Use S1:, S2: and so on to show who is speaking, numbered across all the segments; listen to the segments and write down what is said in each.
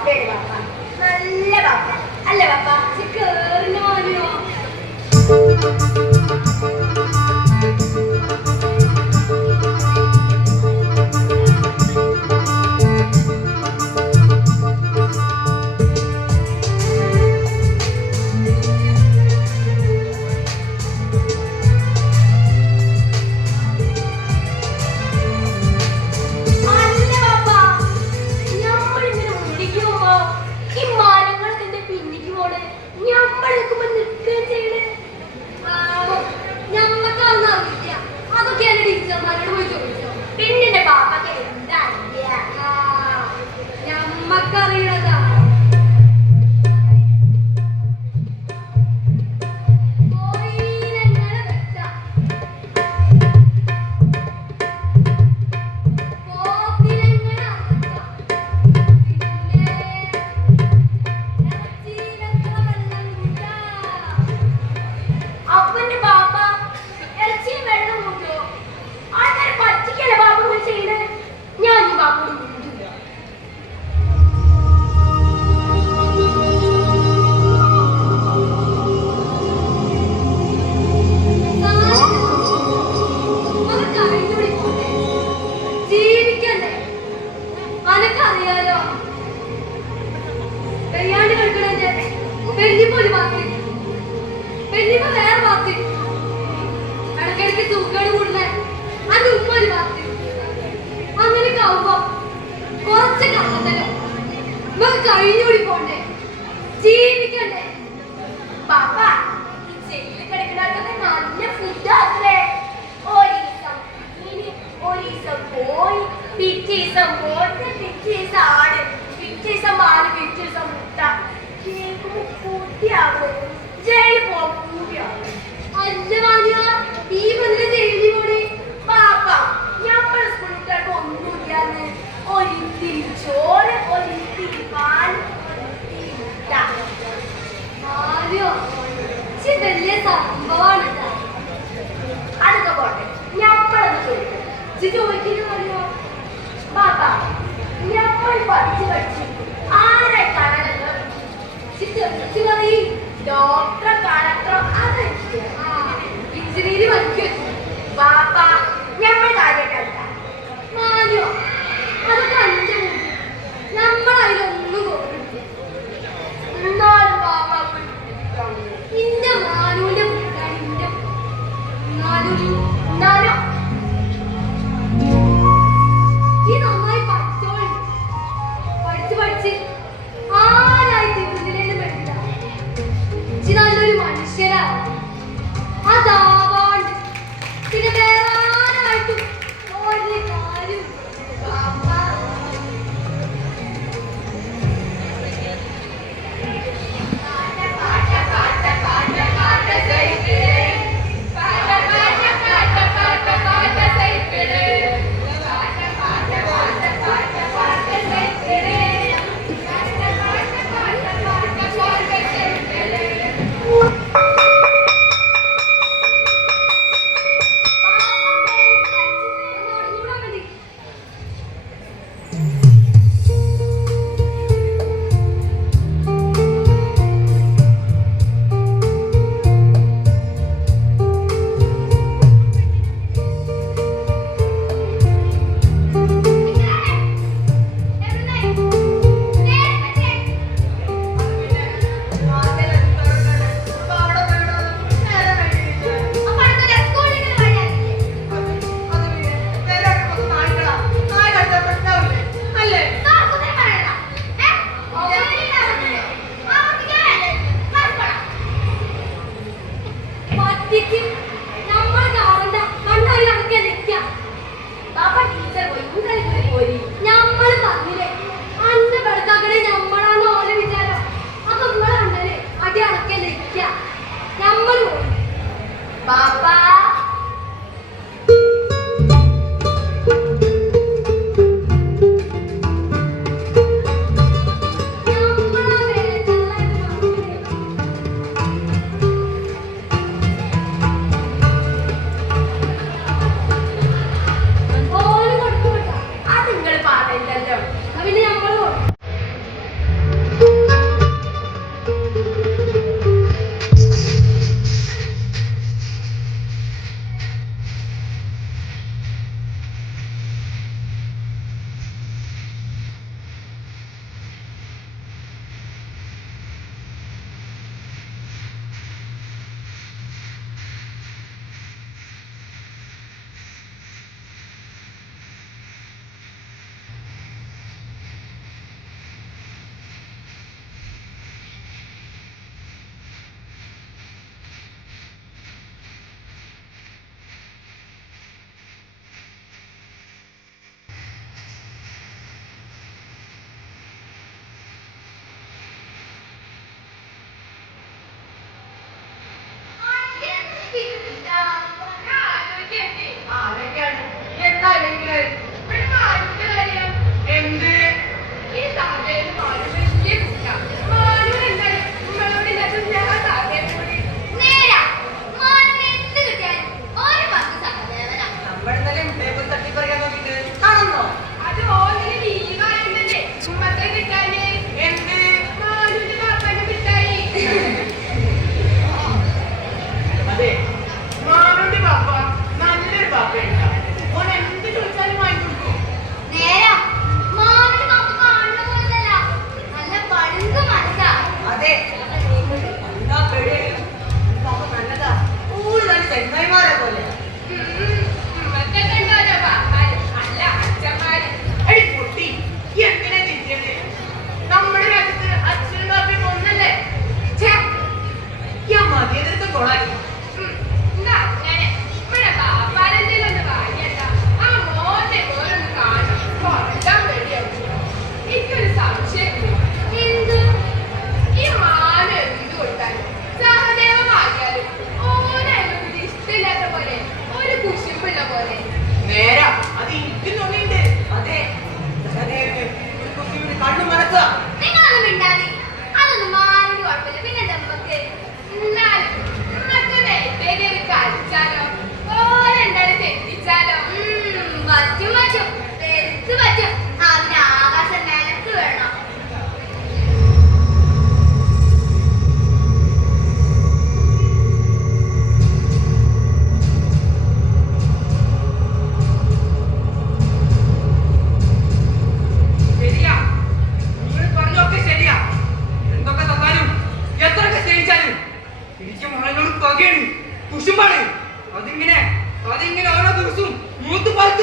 S1: ബാപ്പയുടെ ബാപ്പ. നല്ല ബാപ്പ. അല്ലേ No, non.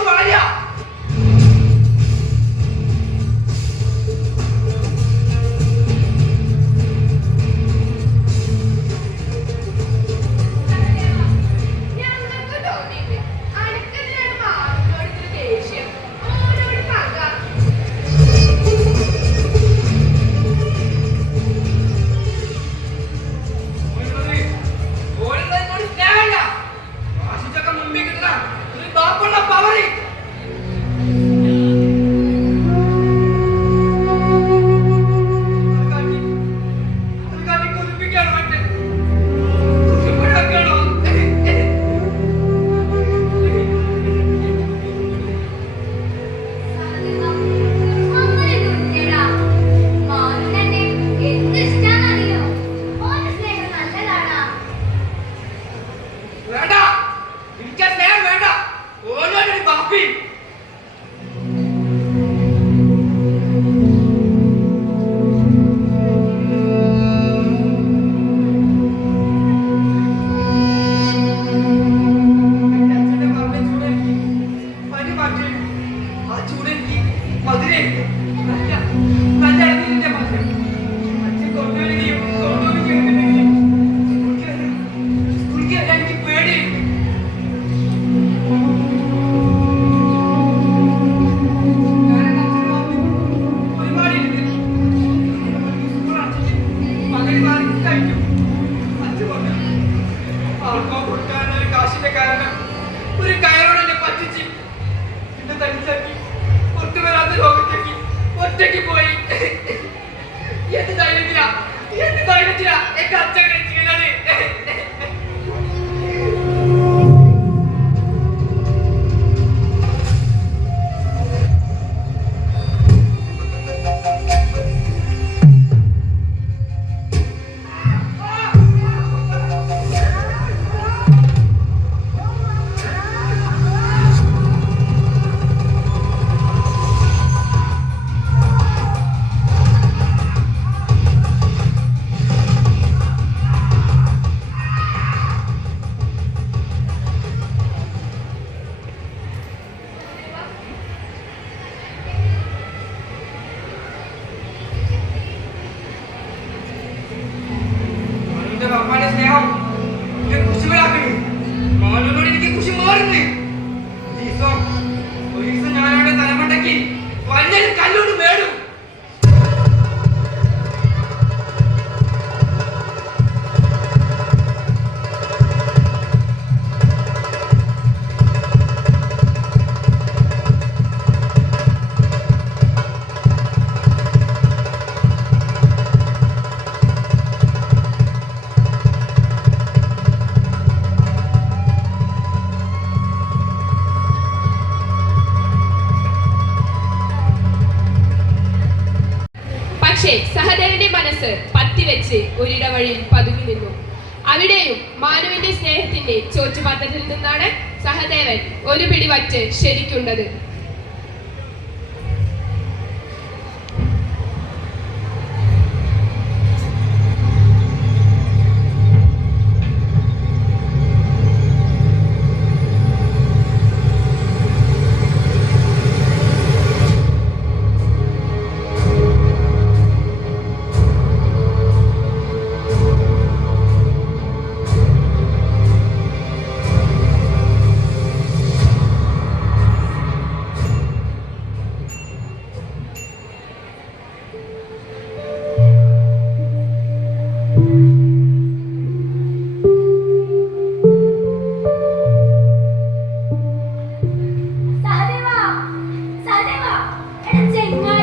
S1: 刷个六 ശരിക്കുള്ളത്. and take my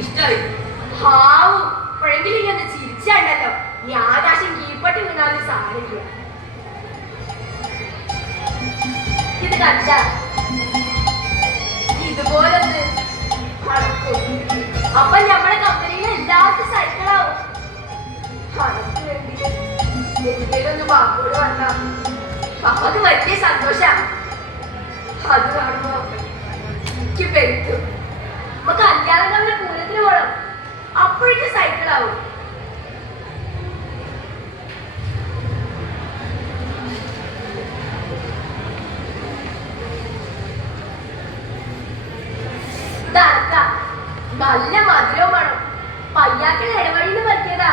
S1: ഇഷ്ടായി. ഹാവു എപ്പോഴെങ്കിലും ഇങ്ങനെ ചിരിച്ചാണ്ടല്ലോ. ഈ ആകാശം കീഴ്പട്ടി വീണാലും സാരിക്കുക ഇത്
S2: കണ്ട? ഇതുപോലെ അപ്പൊ നമ്മുടെ കമ്പനിയിലെ എല്ലാവർക്കും സൈക്കിളാവും. പണക്ക് വേണ്ടി എന്തെങ്കിലും പാപ്പോട് വന്ന. അപ്പക്ക് വലിയ സന്തോഷാ. അത് കാണുമ്പോ എനിക്ക് പെരുത്തും അപ്പൊ കല്യാണം പൂരത്തിന് പോകണം അപ്പോഴേക്കും സൈക്കിൾ ആവും. നല്ല മധുരവും വേണം. പയ്യാക്കൾ ഇടവഴിന്ന് പറ്റിയതാ.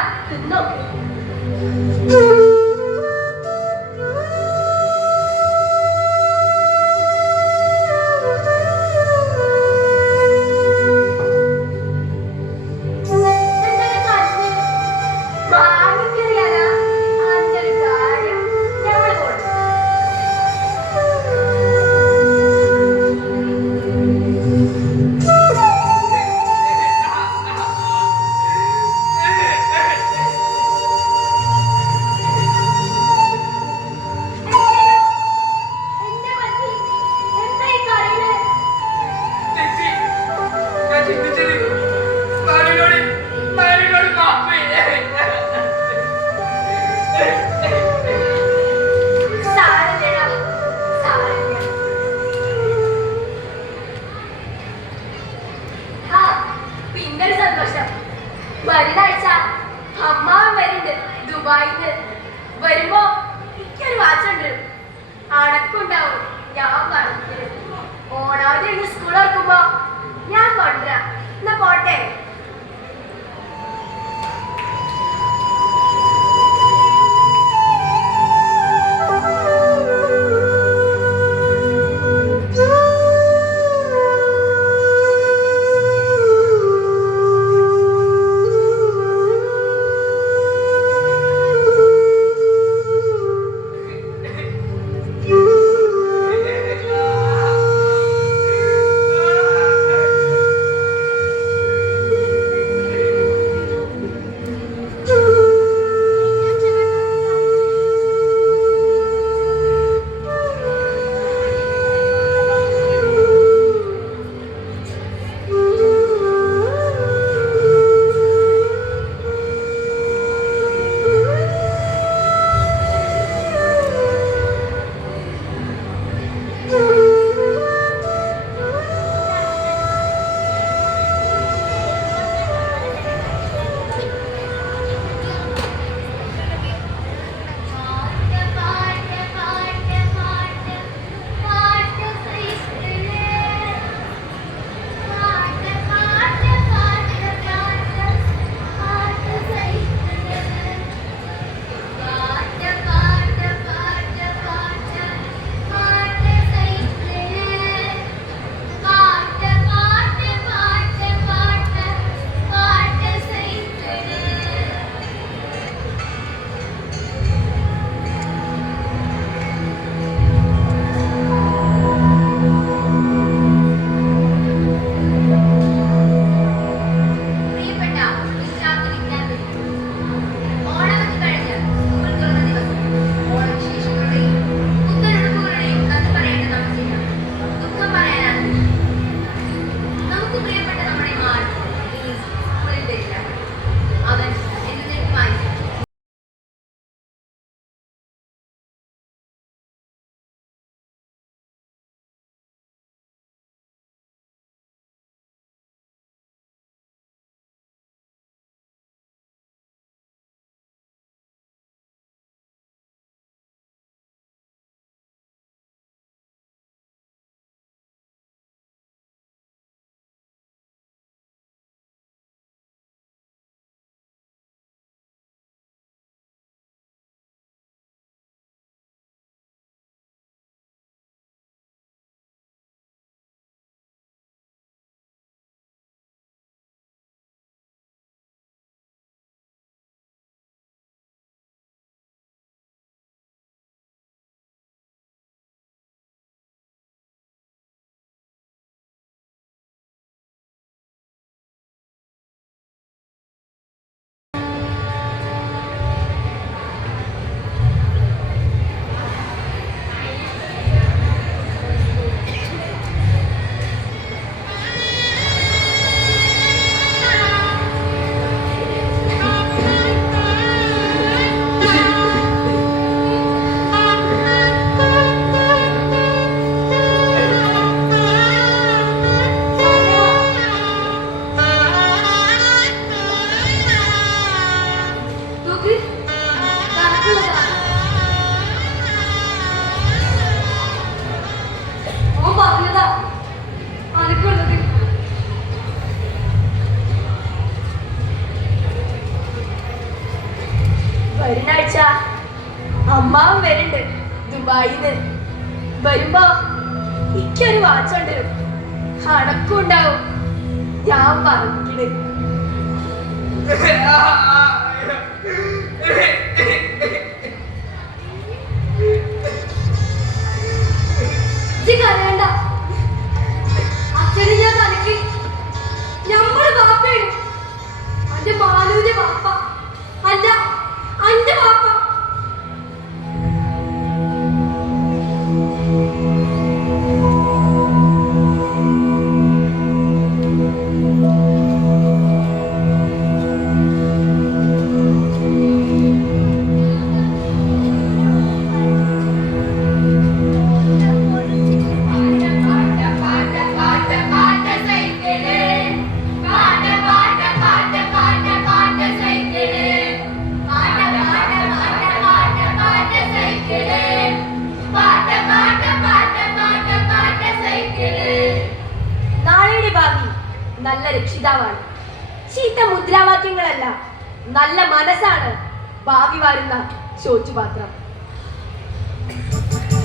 S2: തിന്നോക്ക്
S3: വരുമ്പോ ഇക്കൊരു വാച്ചുണ്ടരും. അടക്കുണ്ടാവും. ഞാൻ പറഞ്ഞിട്ട് ഇത് കരയണ്ട.